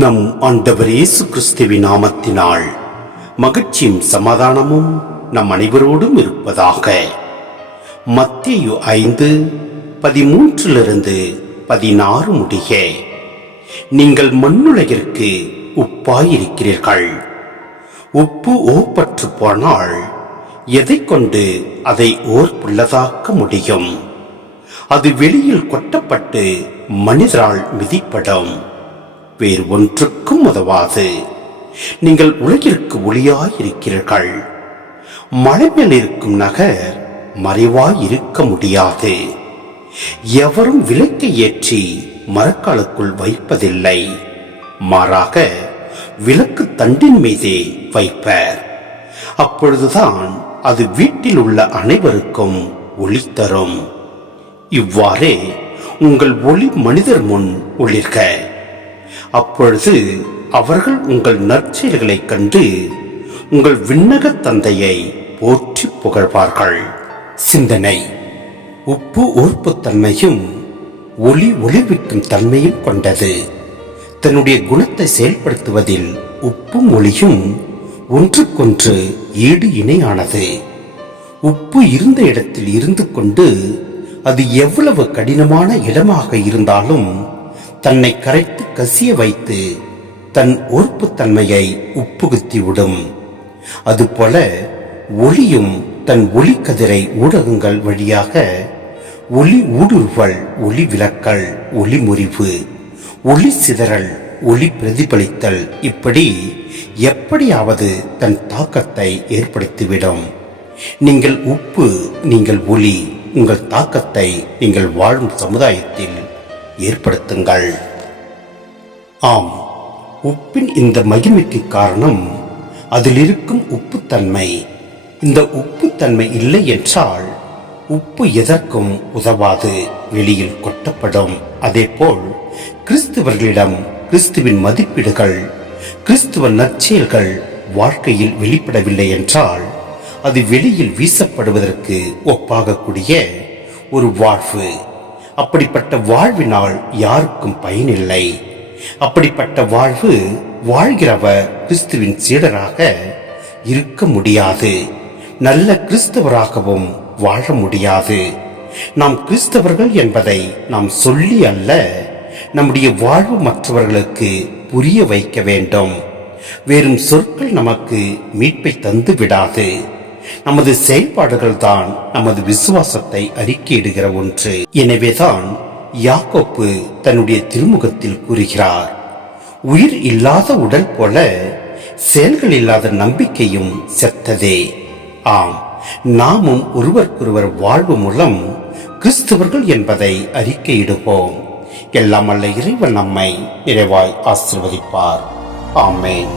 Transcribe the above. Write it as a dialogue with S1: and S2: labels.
S1: நம் ஆண்டவர் இயேசு கிறிஸ்துவின் நாமத்தினால் மகிழ்ச்சியும் சமாதானமும் நம் அனைவரோடும் இருப்பதாக. மத்தியு ஐந்து பதிமூன்றிலிருந்து பதினாறு முடிய நீங்கள் மண்ணுலகிற்கு உப்பாயிருக்கிறீர்கள். உப்பு ஓப்பற்று போனால் எதை கொண்டு அதை ஓர்ப்புள்ளதாக்க முடியும்? அது வெளியில் கொட்டப்பட்டு மனிதரால் மிதிப்படும். வேறு ஒன்றுக்கும் உதவாது. நீங்கள் உலகிற்கு ஒளியாயிருக்கிறீர்கள். மலை மேல் இருக்கும் நகர் மறைவாய் இருக்க முடியாது. எவரும் விலைக்கு ஏற்றி மரக்காலுக்குள் வைப்பதில்லை. மாறாக விளக்கு தண்டின் மீதே வைப்பர். அப்பொழுதுதான் அது வீட்டில் உள்ள அனைவருக்கும் ஒளி தரும். இவ்வாறே உங்கள் ஒளி மனிதர் முன் ஒளிர்க. அப்பொழுது அவர்கள் உங்கள் நற்செயல்களைக் கண்டு உங்கள் விண்ணக தந்தையை போற்றி புகழ்வார்கள். சிந்தனை. உப்பு உறுப்புத்தன்மையும் ஒளி ஒளிவிக்கும் தன்மையும் கொண்டது. தன்னுடைய குணத்தை செயல்படுத்துவதில் உப்பும் ஒளியும் ஒன்றுக்கொன்று ஈடு இணையானது. உப்பு இருந்த இடத்தில் இருந்து கொண்டு அது எவ்வளவு கடினமான இடமாக இருந்தாலும் தன்னை கரைத்து கசிய வைத்து தன் தன்மையை உப்புகுத்தி விடும் அதுபோல ஒளியும் தன் ஒளிக்கதிரை கதிரை ஊடகங்கள் வழியாக ஒளி ஊடுருவல் ஒளி விளக்கல் ஒளி முறிவு ஒளி சிதறல் ஒளி பிரதிபலித்தல் இப்படி எப்படியாவது தன் தாக்கத்தை ஏற்படுத்திவிடும். நீங்கள் உப்பு நீங்கள் ஒளி உங்கள் தாக்கத்தை நீங்கள் வாழும் சமுதாயத்தில் ஏற்படுத்துங்கள். ஆம் உப்பின் இந்த மகிமைக்கு காரணம் அதில் இருக்கும் உப்புத்தன்மை. இந்த உப்புத்தன்மை இல்லை என்றால் உப்பு எதற்கும் உதவாது வெளியில் கொட்டப்படும். அதேபோல் கிறிஸ்துவர்களிடம் கிறிஸ்துவின் மதிப்பீடுகள் கிறிஸ்துவ நற்செயல்கள் வாழ்க்கையில் வெளிப்படவில்லை என்றால் அது வெளியில் வீசப்படுவதற்கு ஒப்பாகக்கூடிய ஒரு வாழ்வு. அப்படிப்பட்ட வாழ்வினால் யாருக்கும் பயனில்லை. அப்படிப்பட்ட வாழ்வு வாழ்கிறவர் கிறிஸ்துவின் சீடராக இருக்க முடியாது. நல்ல கிறிஸ்தவராகவும் வாழ முடியாது. நாம் கிறிஸ்தவர்கள் என்பதை நாம் சொல்லி அல்ல நம்முடைய வாழ்வு மற்றவர்களுக்கு புரிய வைக்க வேண்டும். வெறும் சொற்கள் நமக்கு மீட்பை தந்து விடாது நமது செயல்பாடுகள் தான் நமது விசுவாசத்தை அறிக்கையிடுகிற ஒன்று. எனவேதான் யாக்கோப்பு தன்னுடைய திருமுகத்தில் கூறுகிறார் உயிர் இல்லாத உடல் போல செயல்கள் இல்லாத நம்பிக்கையும் செத்ததே. ஆம் நாமும் ஒருவருக்கொருவர் வாழ்வு மூலம் கிறிஸ்துவர்கள் என்பதை அறிக்கையிடுவோம். எல்லாம் அல்ல இறைவன் நம்மை நிறைவாய் ஆசிர்வதிப்பார். ஆமேன்.